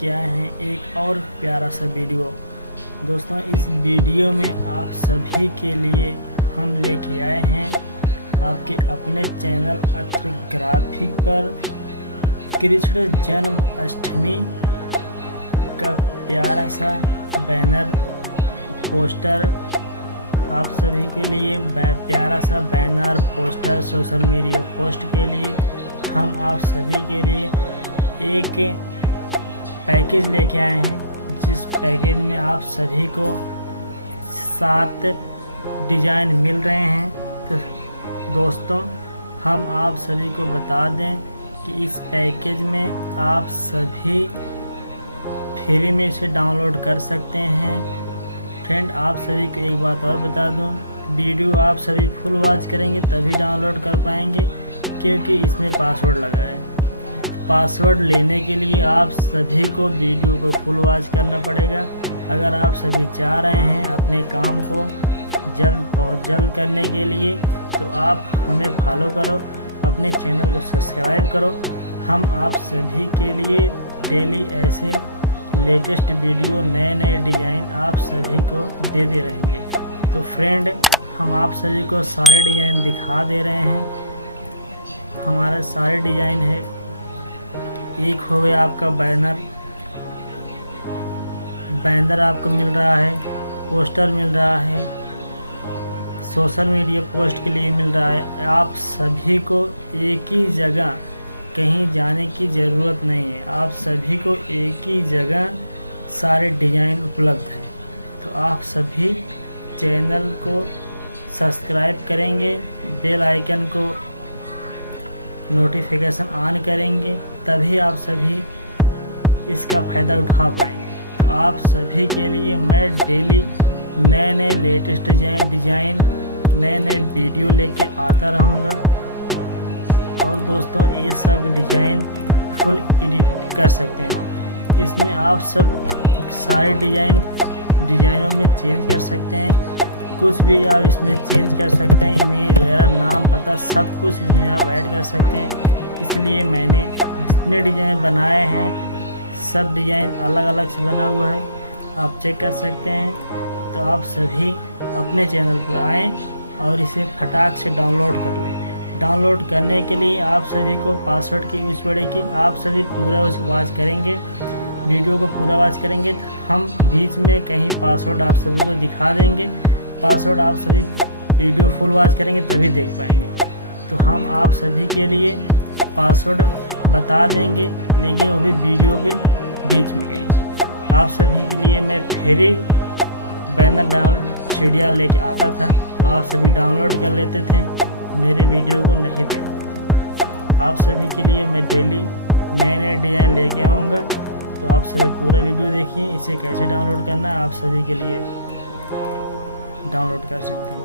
लेके आए हैं एक और प्यारा सा वीडियो। दोस्तों, इस वीडियो में आप सभी के लिए हम लेके आए हैं आपके अपने चैनल अत्रि ग्राफिक पर कृष्ण जन्माष्टमी का प्यारा सा बैनर पोस्टर आप सभी के लिए प्यारा सा banner poster social media post के लिए हम आप सभी के लिए एक पैकेज लेके आए हैं, जिस पैकेज में आप सभी को 7 डिज़ाइन मिल रहे हैं। तो दोस्तों, हम आप सभी को बता दें कि इस पैकेज में आप सभी फ्री में इसे डाउनलोड कर सकते हैं। फ्रेंड, आप सभी को एक बात और बता दूं, वीडियो आप सभी फुल वॉच करेंगे तभी डाउनलोड कर पाएंगे, क्योंकि इसमें पासवर्ड लगा है। पासवर्ड लेने के लिए आप सभी को वीडियो को फुल वॉच करना पड़ेगा। अगर आप सभी चाह रहे हैं अपने काम को बहुत जल्द करने के लिए, तो आप हमें फॉलो करो, अपने चैनल को सब्सक्राइब करो। हम आप सभी के लिए डेली ऐसे लेटेस्ट वीडियो नए डिज़ाइन आप सभी को देते रहेंगे। तो फ्रेंड, हम आप सभी को सारे डिज़ाइन दिखा दे रहे हैं। हमारा सारे डिज़ाइन है। एक हो गया आपका बैनर आपको मिल रहा है, पोस्टर मिल रहा है, सोशल मीडिया पोस्ट के लिए मिल रहा है। आप सभी को एक ही जगह कहीं जाने की ज़रूरत नहीं है, आप सभी को एक ही जगह सारे डिज़ाइन उपलब्ध हैं। तो आप सभी चैनल को सब्सक्राइब करेंगे, बेल आइकन को नोटिफिकेशन ऑन करेंगे, तभी आप सभी इसका फ़ायदा उठा पाएंगे। तो आप सभी के लिए मैं डेली नए लेटेस्ट डिज़ाइन नए वीडियो लेके आता रहूँगा। और दोस्तों, ये सब डिज़ाइन फुल एडिट कर सकते हैं। इसमें आप सब सारे डिज़ाइनों में चेंज कर सकते हैं, कुछ भी आप इसमें चेंज कर सकते हैं। इमेज वगैरह, नाम, पता, सब कुछ इसमें आप ऐड कर सकते हैं। इसलिए मैंने जितने डिज़ाइन बनाए हैं सब डिज़ाइन अलग अलग से बना हुआ है, आप चेक कर सकते हैं। तो आप सभी अपने चैनल पर आएँ और इसे फटाक से डाउनलोड कर लें। डाउनलोड करने के लिए आप सभी को पासवर्ड की यूज़ पड़ेगी। आप सभी पूरा उस वॉच करेंगे, वीडियो को पूरा वॉच करेंगे, हम बीच में कहीं पासवर्ड आप सभी को दिखा देंगे। पासवर्ड आप सभी वीडियो फुल वॉच करेंगे तभी देख पाएंगे। तो हम आप सभी के लिए पासवर्ड बता देंगे, लेकिन वो भी वीडियो के बीच में कहीं। आप सभी के लिए मैं फ्री बैनर सीढ़ियाँ लेके आता था, तो आप सभी डाउनलोड कर लेते थे, मेरे वीडियो को नहीं थे। आप सभी के लिए मैं डेली नए डिज़ाइन लेके आऊँगा। तो आप सभी पूरा वीडियो देखिए, इसे कैसे डाउनलोड करना है आप सभी के लिए डाउनलोड कर सकते हैं।